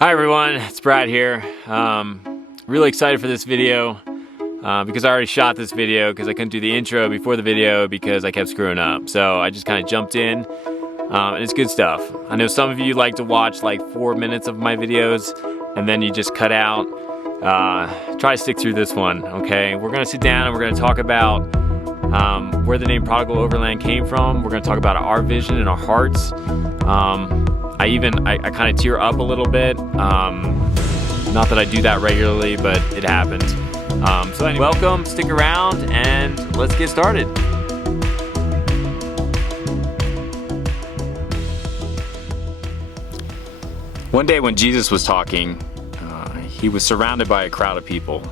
Hi everyone, it's Brad here. Really excited for this video because I already shot this video because I couldn't do the intro before the video because I kept screwing up. So I just kind of jumped in and it's good stuff. I know some of you like to watch like 4 minutes of my videos and then you just cut out. Try to stick through this one, okay? We're gonna sit down and we're gonna talk about where the name Prodigal Overland came from. We're gonna talk about our vision and our hearts. I kind of tear up a little bit. Not that I do that regularly, but it happened. So anyway, welcome, stick around, and let's get started. One day when Jesus was talking, he was surrounded by a crowd of people.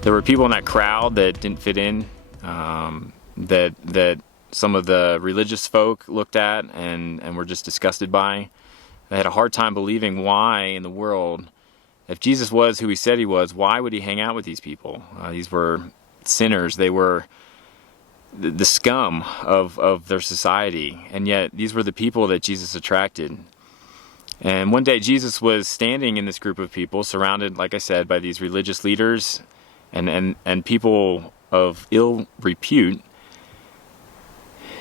There were people in that crowd that didn't fit in, that some of the religious folk looked at and were just disgusted by. They had a hard time believing why in the world, if Jesus was who he said he was, why would he hang out with these people? These were sinners. They were the scum of their society, and yet these were the people that Jesus attracted. And one day Jesus was standing in this group of people, surrounded, like I said, by these religious leaders and people of ill repute.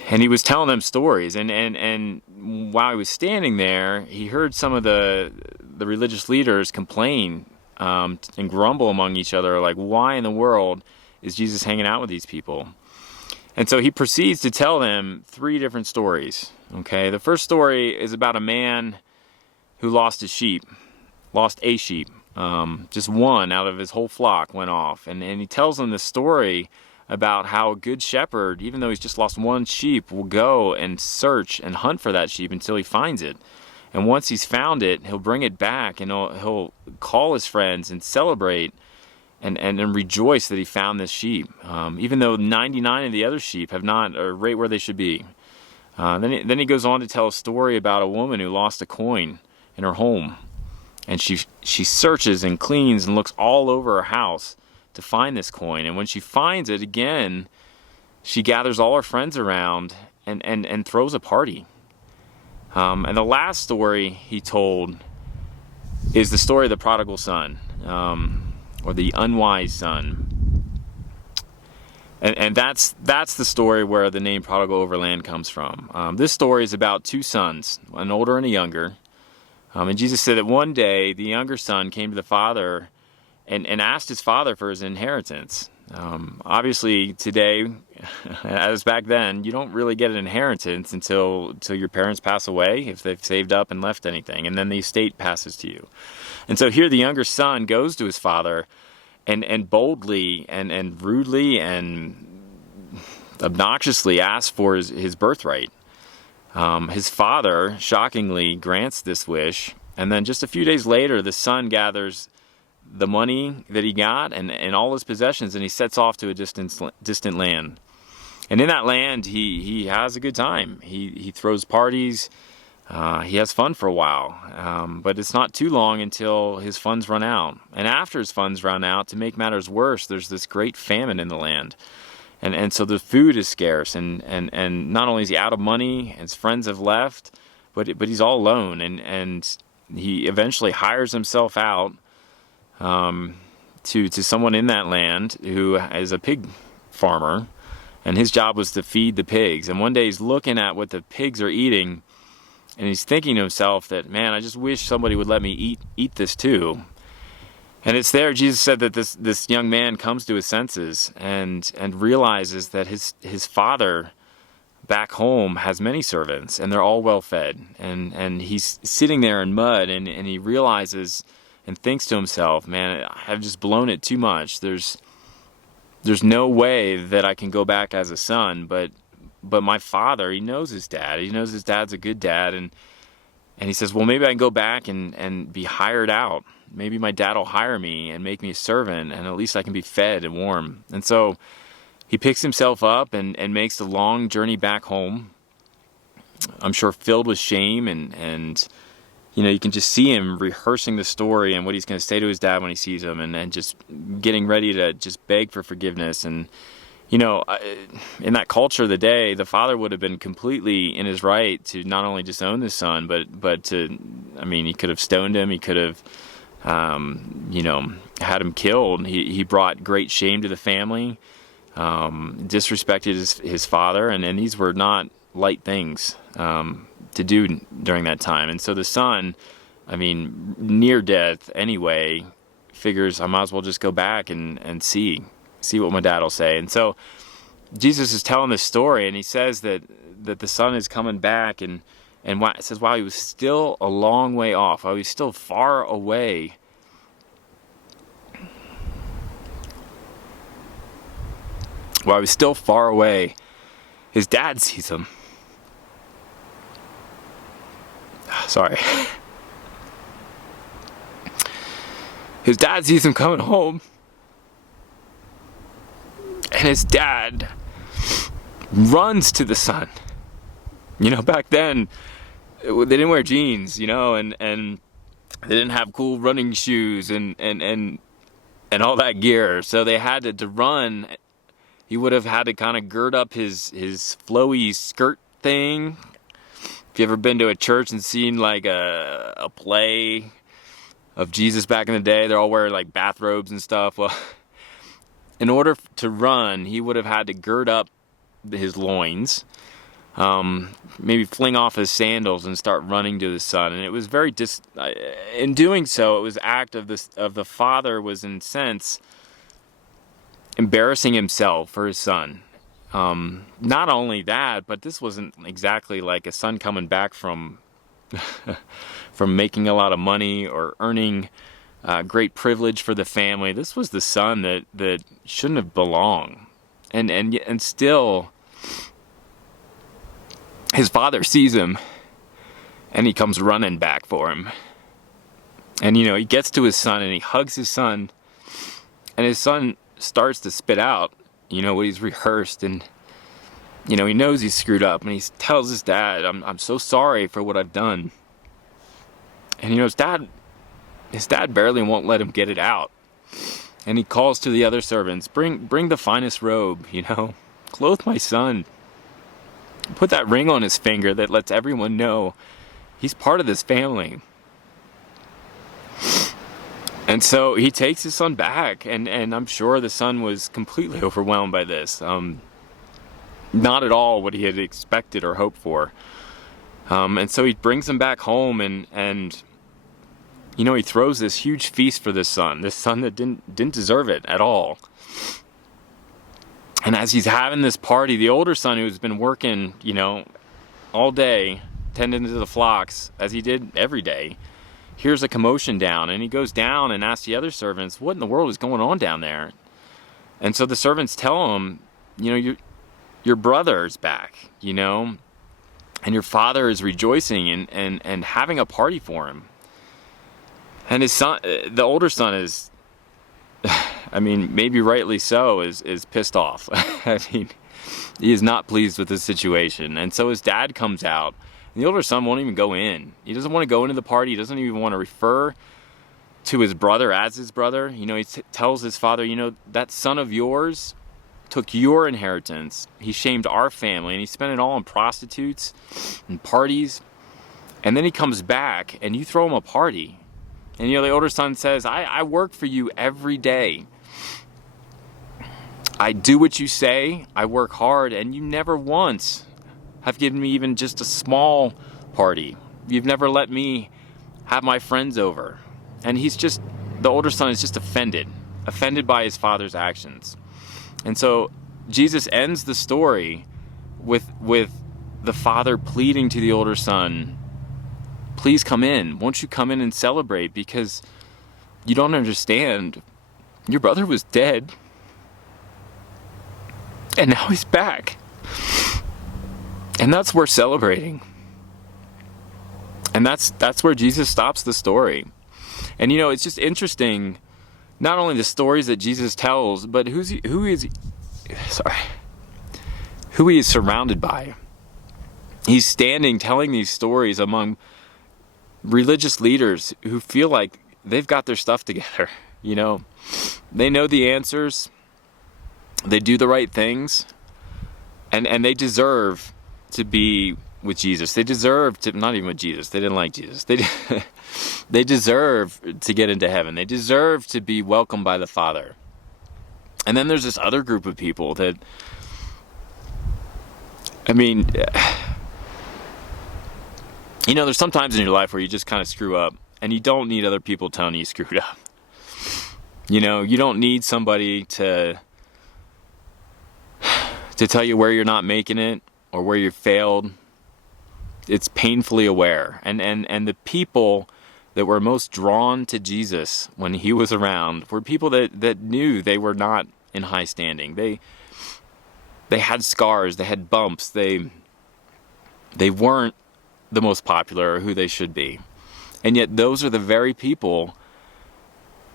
And he was telling them stories, and while he was standing there, he heard some of the religious leaders complain and grumble among each other, like, why in the world is Jesus hanging out with these people? And so he proceeds to tell them 3 different stories, okay? The first story is about a man who lost a sheep. Just one out of his whole flock went off. And he tells them the story about how a good shepherd, even though he's just lost one sheep, will go and search and hunt for that sheep until he finds it. And once he's found it, he'll bring it back and he'll call his friends and celebrate and rejoice that he found this sheep, even though 99 of the other sheep are right where they should be. Then he goes on to tell a story about a woman who lost a coin in her home. And she searches and cleans and looks all over her house to find this coin. And when she finds it again, she gathers all her friends around and throws a party. And the last story he told is the story of the prodigal son, or the unwise son. And that's the story where the name Prodigal Overland comes from. This story is about 2 sons, an older and a younger. And Jesus said that one day the younger son came to the father and asked his father for his inheritance. Obviously today, as back then, you don't really get an inheritance until your parents pass away, if they've saved up and left anything, and then the estate passes to you. And so here the younger son goes to his father and boldly and rudely and obnoxiously asks for his birthright. His father shockingly grants this wish, and then just a few days later the son gathers the money that he got and all his possessions, and he sets off to a distant land. And in that land he has a good time. He throws parties, he has fun for a while, but it's not too long until his funds run out. And after his funds run out, to make matters worse, there's this great famine in the land. And so the food is scarce, and not only is he out of money, his friends have left, but he's all alone, and he eventually hires himself out to someone in that land who is a pig farmer, and his job was to feed the pigs. And one day he's looking at what the pigs are eating, and he's thinking to himself that, man, I just wish somebody would let me eat this too. And it's there Jesus said that this young man comes to his senses and realizes that his father back home has many servants, and they're all well fed, and he's sitting there in mud, and he realizes and thinks to himself, man, I've just blown it too much. There's no way that I can go back as a son, but my father, he knows his dad. He knows his dad's a good dad, and he says, well, maybe I can go back and be hired out. Maybe my dad will hire me and make me a servant, and at least I can be fed and warm. And so he picks himself up and makes the long journey back home, I'm sure filled with shame, and you can just see him rehearsing the story and what he's going to say to his dad when he sees him, and just getting ready to just beg for forgiveness. And In that culture of the day, the father would have been completely in his right to not only disown the son, but to, he could have stoned him. He could have, had him killed. He brought great shame to the family, disrespected his father, and these were not light things to do during that time. And so the son, near death anyway, figures I might as well just go back and see what my dad will say. And so Jesus is telling this story, and he says that the son is coming back, and it says while he was still a long way off, while he was still far away, his dad sees him. Sorry. His dad sees him coming home. And his dad runs to the son. Back then, they didn't wear jeans, and they didn't have cool running shoes and all that gear. So they had to run. He would have had to kind of gird up his flowy skirt thing. If you ever been to a church and seen like a play of Jesus back in the day, they're all wearing like bathrobes and stuff. Well, in order to run, he would have had to gird up his loins, maybe fling off his sandals and start running to the son. And it was very in doing so, it was act of the father was in sense embarrassing himself for his son. Not only that, but this wasn't exactly like a son coming back from from making a lot of money or earning great privilege for the family. This was the son that shouldn't have belonged, and still his father sees him, and he comes running back for him. And he gets to his son and he hugs his son, and his son starts to spit out what he's rehearsed, and he knows he's screwed up, and he tells his dad, I'm so sorry for what I've done. And his dad barely won't let him get it out. And he calls to the other servants, bring the finest robe, clothe my son. Put that ring on his finger that lets everyone know he's part of this family. And so he takes his son back, and I'm sure the son was completely overwhelmed by this. Not at all what he had expected or hoped for. And so he brings him back home, and he throws this huge feast for this son that didn't deserve it at all. And as he's having this party, the older son, who's been working, all day, tending to the flocks, as he did every day, hears a commotion down, and he goes down and asks the other servants, what in the world is going on down there? And so the servants tell him, your brother is back, and your father is rejoicing and having a party for him. And his son, the older son, is, maybe rightly so, is pissed off. He is not pleased with the situation. And so his dad comes out, and the older son won't even go in. He doesn't want to go into the party. He doesn't even want to refer to his brother as his brother. He tells his father, that son of yours took your inheritance. He shamed our family, and he spent it all on prostitutes and parties. And then he comes back, and you throw him a party. And the older son says, I work for you every day. I do what you say. I work hard, and you never once have given me even just a small party. You've never let me have my friends over. And the older son is just offended by his father's actions. And so Jesus ends the story with the father pleading to the older son, please come in. Won't you come in and celebrate? Because you don't understand. Your brother was dead, and now he's back. And that's worth celebrating. And that's where Jesus stops the story. And it's just interesting, not only the stories that Jesus tells, but who he is surrounded by. He's standing telling these stories among religious leaders who feel like they've got their stuff together. They know the answers. They do the right things, and they deserve to be with Jesus. They deserve to, not even with Jesus. They didn't like Jesus. They deserve to get into heaven. They deserve to be welcomed by the Father. And then there's this other group of people that, I mean, you know, there's some times in your life where you just kind of screw up, and you don't need other people telling you screwed up. You know, you don't need somebody to tell you where you're not making it or where you failed. It's painfully aware. And the people that were most drawn to Jesus when he was around were people that knew they were not in high standing. They had scars, they had bumps, they weren't the most popular or who they should be. And yet those are the very people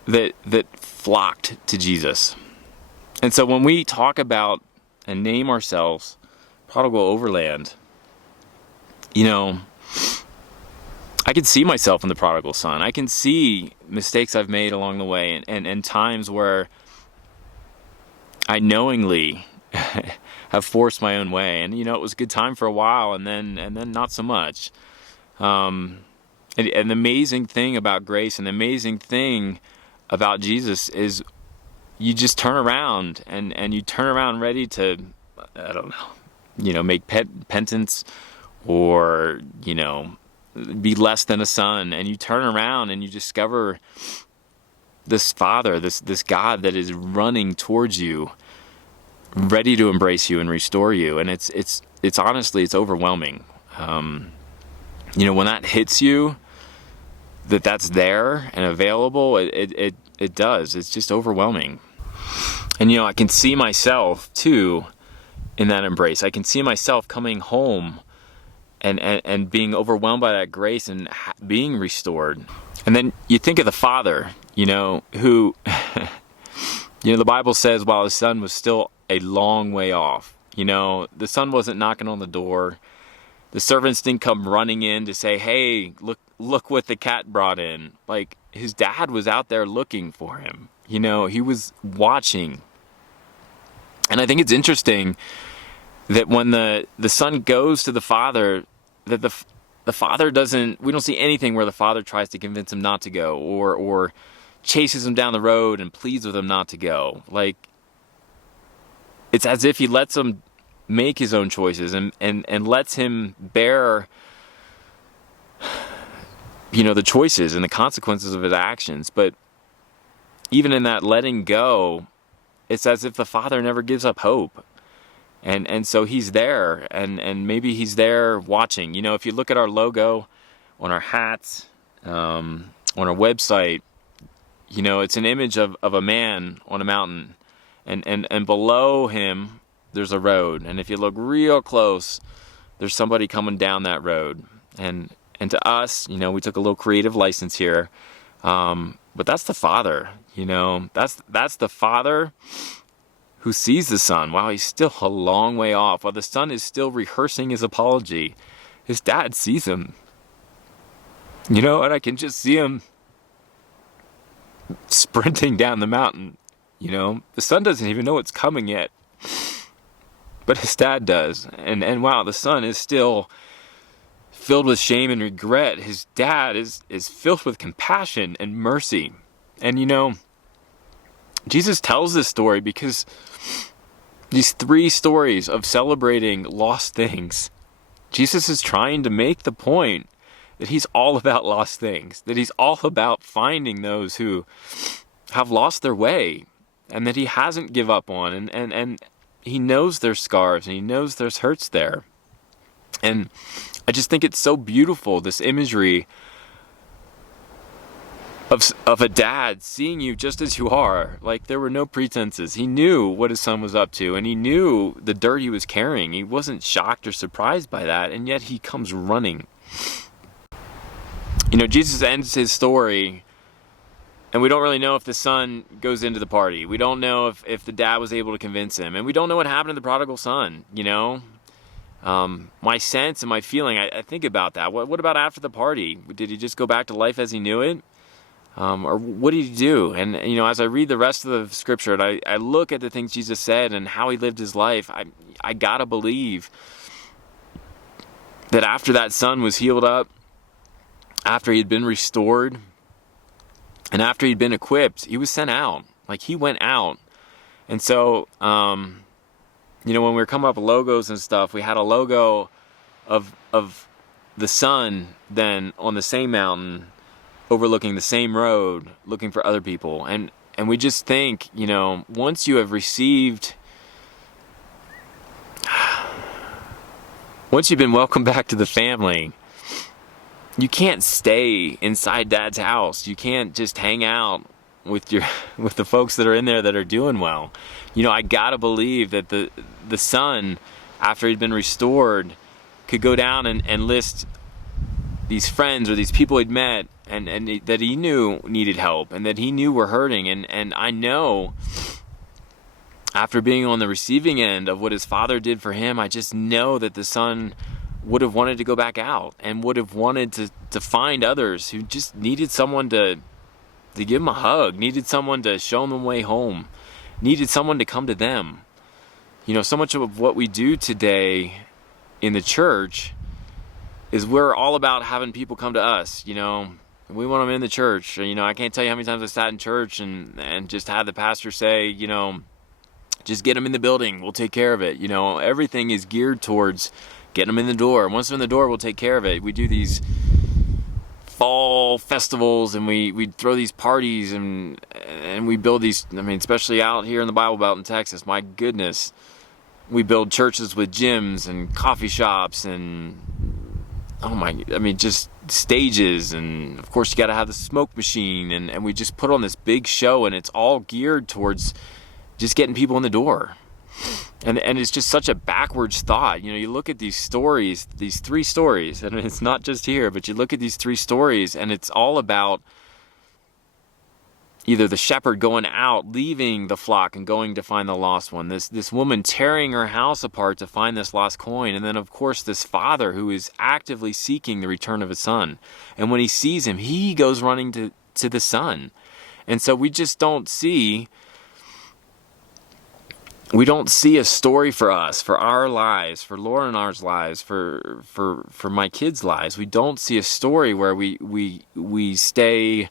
that flocked to Jesus. And so when we talk about and name ourselves Prodigal Overland, you know, I can see myself in the prodigal son. I can see mistakes I've made along the way, and times where I knowingly have forced my own way. And, you know, it was a good time for a while, and then not so much. And the amazing thing about grace and the amazing thing about Jesus is you just turn around and you turn around ready to, I don't know, you know, make penance or, you know, be less than a son. And you turn around and you discover this Father, this God that is running towards you, ready to embrace you and restore you. And it's honestly, it's overwhelming. You know, when that hits you, that's there and available, it does. It's just overwhelming. And, you know, I can see myself too in that embrace. I can see myself coming home and being overwhelmed by that grace and being restored. And then you think of the Father, you know, who, you know, the Bible says while his son was still a long way off, you know, the son wasn't knocking on the door. The servants didn't come running in to say, hey, look what the cat brought in. Like, his dad was out there looking for him. You know, he was watching. And I think it's interesting that when the son goes to the Father, that the Father we don't see anything where the Father tries to convince him not to go or chases him down the road and pleads with him not to go. Like, it's as if he lets him make his own choices and lets him bear, you know, the choices and the consequences of his actions. But even in that letting go, it's as if the Father never gives up hope. And so he's there, and maybe he's there watching. You know, if you look at our logo on our hats, on our website, you know, it's an image of a man on a mountain, and below him there's a road. And if you look real close, there's somebody coming down that road. And to us, you know, we took a little creative license here, but that's the Father. You know, that's the Father who sees the son while he's still a long way off, while the son is still rehearsing his apology. His dad sees him, you know, and I can just see him sprinting down the mountain. You know, the son doesn't even know it's coming yet, but his dad does. And wow, the son is still filled with shame and regret. His dad is filled with compassion and mercy. And, you know, Jesus tells this story because these 3 stories of celebrating lost things, Jesus is trying to make the point that he's all about lost things, that he's all about finding those who have lost their way, and that he hasn't give up on, and he knows there's scars, and he knows there's hurts there. And I just think it's so beautiful, this imagery of a dad seeing you just as you are. Like, there were no pretenses. He knew what his son was up to, and he knew the dirt he was carrying. He wasn't shocked or surprised by that, and yet he comes running. You know, Jesus ends his story, and we don't really know if the son goes into the party. We don't know if the dad was able to convince him, and we don't know what happened to the prodigal son, you know? My sense and my feeling, I think about that. What about after the party? Did he just go back to life as he knew it? Or what did he do? And, as I read the rest of the scripture and I look at the things Jesus said and how he lived his life, I gotta believe that after that son was healed up, after he had been restored, and after he'd been equipped, he was sent out. Like, he went out. And so, when we were coming up with logos and stuff, we had a logo of the sun then on the same mountain, overlooking the same road, looking for other people. And we just think, once you have received, once you've been welcomed back to the family, you can't stay inside Dad's house. You can't just hang out with the folks that are in there that are doing well. I gotta believe that the son, after he'd been restored, could go down and list these friends or these people he'd met and that he knew needed help and that he knew were hurting. And I know, after being on the receiving end of what his father did for him, I just know that the son would have wanted to go back out and would have wanted to find others who just needed someone to give them a hug, needed someone to show them the way home, needed someone to come to them. So much of what we do today in the church is we're all about having people come to us. We want them in the church. I can't tell you how many times I sat in church and just had the pastor say, just get them in the building, we'll take care of it. Everything is geared towards getting them in the door. Once they're in the door, we'll take care of it. We do these fall festivals and we throw these parties and we build these, especially out here in the Bible Belt in Texas, my goodness, we build churches with gyms and coffee shops and just stages, and of course you got to have the smoke machine, and we just put on this big show, and it's all geared towards just getting people in the door. And it's just such a backwards thought. You look at these stories, these three stories, and it's not just here, but you look at these three stories and it's all about either the shepherd going out, leaving the flock and going to find the lost one, this woman tearing her house apart to find this lost coin, and then of course this father who is actively seeking the return of his son. And when he sees him, he goes running to the son. And so we just don't see a story for us, for our lives, for Laura and ours lives, for my kids' lives. We don't see a story where we stay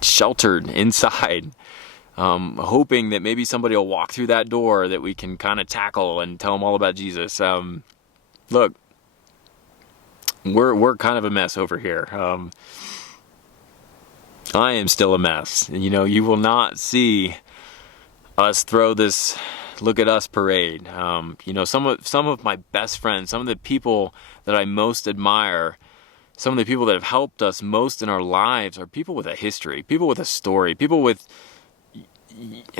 sheltered inside, hoping that maybe somebody will walk through that door that we can kind of tackle and tell them all about Jesus. Look, we're kind of a mess over here. I am still a mess. You will not see us throw this look at us parade. Some of my best friends, some of the people that I most admire, some of the people that have helped us most in our lives are people with a history, people with a story, people with, it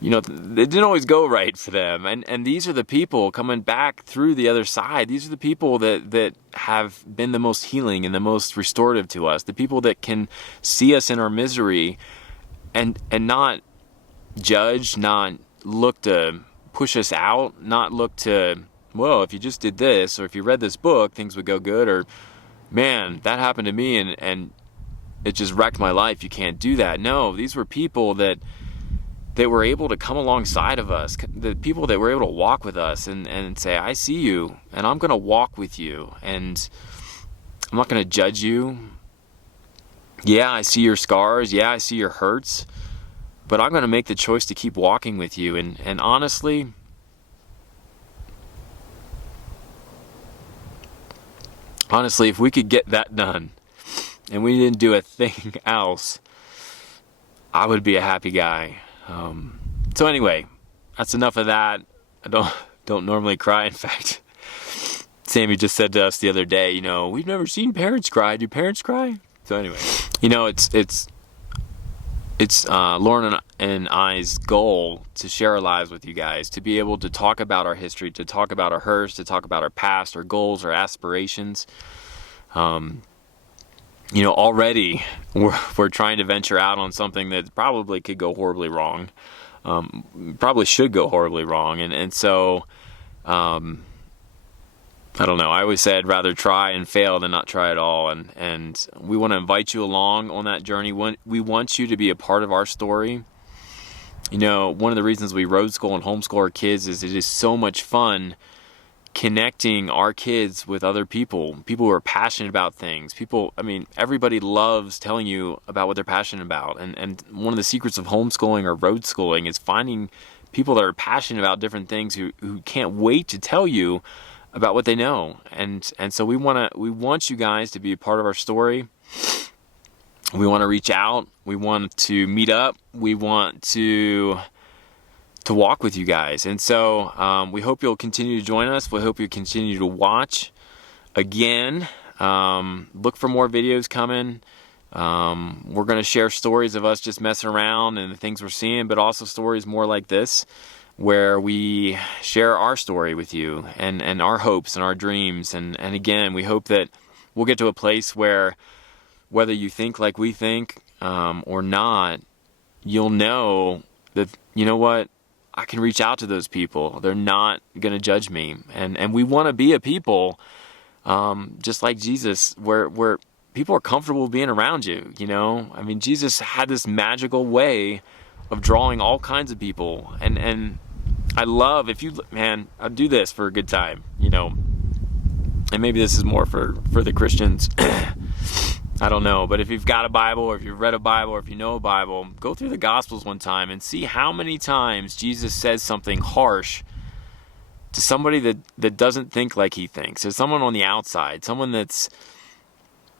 didn't always go right for them. And these are the people coming back through the other side. These are the people that have been the most healing and the most restorative to us. The people that can see us in our misery and not judge, not look to push us out, not look to, well, if you just did this, or if you read this book, things would go good, or man, that happened to me and it just wrecked my life. You can't do that. No, these were people that were able to come alongside of us, the people that were able to walk with us and say, I see you and I'm going to walk with you and I'm not going to judge you. Yeah, I see your scars. Yeah, I see your hurts, but I'm going to make the choice to keep walking with you. And honestly, if we could get that done and we didn't do a thing else, I would be a happy guy. So anyway, that's enough of that. I don't normally cry. In fact, Sammy just said to us the other day, we've never seen parents cry. Do parents cry? So anyway, it's Lauren and I's goal to share our lives with you guys, to be able to talk about our history, to talk about our hurts, to talk about our past, our goals, our aspirations. Already we're trying to venture out on something that probably could go horribly wrong. Probably should go horribly wrong. And so, I I don't know. I always say I'd rather try and fail than not try at all. And we want to invite you along on that journey. We want you to be a part of our story. You know, one of the reasons we road school and homeschool our kids is it is so much fun connecting our kids with other people who are passionate about things. Everybody loves telling you about what they're passionate about. And one of the secrets of homeschooling or road schooling is finding people that are passionate about different things who can't wait to tell you about what they know. And so we want you guys to be a part of our story. We want to reach out. We want to meet up. We want to walk with you guys. And so we hope you'll continue to join us. We hope you continue to watch. Again, look for more videos coming. We're going to share stories of us just messing around and the things we're seeing, but also stories more like this, where we share our story with you and our hopes and our dreams. And again, we hope that we'll get to a place where whether you think like we think or not, you'll know that, you know what, I can reach out to those people. They're not going to judge me. And we want to be a people just like Jesus, where people are comfortable being around you, you know? I mean, Jesus had this magical way of drawing all kinds of people. And I love, I'll do this for a good time, you know? And maybe this is more for the Christians. I don't know, but if you've got a Bible, or if you've read a Bible, or if you know a Bible, go through the Gospels one time and see how many times Jesus says something harsh to somebody that doesn't think like he thinks. There's someone on the outside, someone that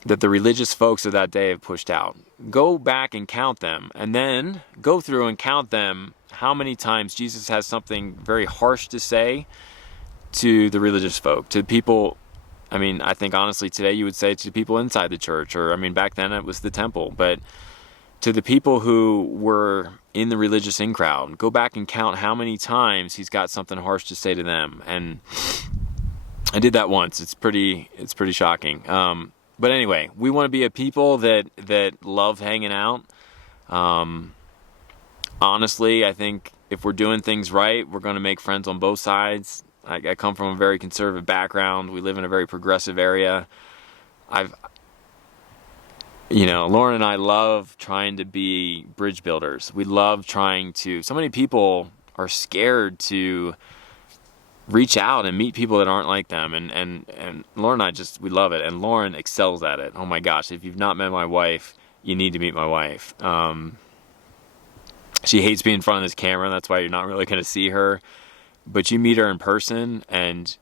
the religious folks of that day have pushed out. Go back and count them, and then go through and count them, how many times Jesus has something very harsh to say to the religious folk, to people. I think honestly today you would say to people inside the church, or back then it was the temple, but to the people who were in the religious in crowd, go back and count how many times he's got something harsh to say to them. And I did that once. It's pretty shocking. But anyway, we want to be a people that love hanging out. Honestly, I think if we're doing things right, we're going to make friends on both sides. I come from a very conservative background. We live in a very progressive area. Lauren and I love trying to be bridge builders. We love so many people are scared to reach out and meet people that aren't like them. And Lauren and I we love it. And Lauren excels at it. Oh my gosh, if you've not met my wife, you need to meet my wife. She hates being in front of this camera. That's why you're not really going to see her. But you meet her in person and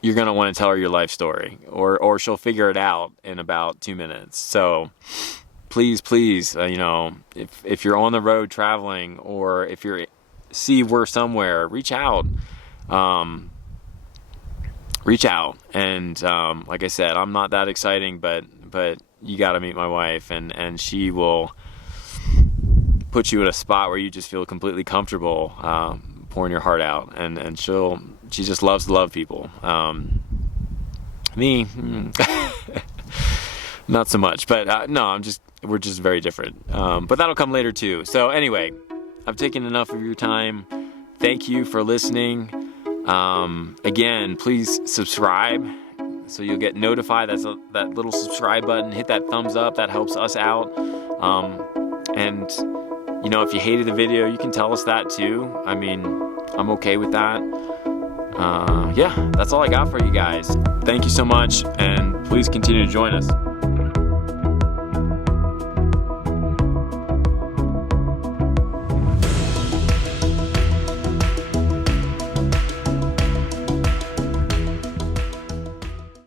you're going to want to tell her your life story, or she'll figure it out in about 2 minutes. So please, if you're on the road traveling, or if we're somewhere, reach out. And like I said, I'm not that exciting, but you got to meet my wife, and she will put you in a spot where you just feel completely comfortable pouring your heart out, and she just loves to love people. Me, not so much, but no, we're just very different. But that'll come later too. So anyway, I've taken enough of your time. Thank you for listening. Again, please subscribe so you'll get notified. That's that little subscribe button. Hit that thumbs up. That helps us out. And if you hated the video, you can tell us that too. I'm okay with that. Yeah, that's all I got for you guys. Thank you so much, and please continue to join us.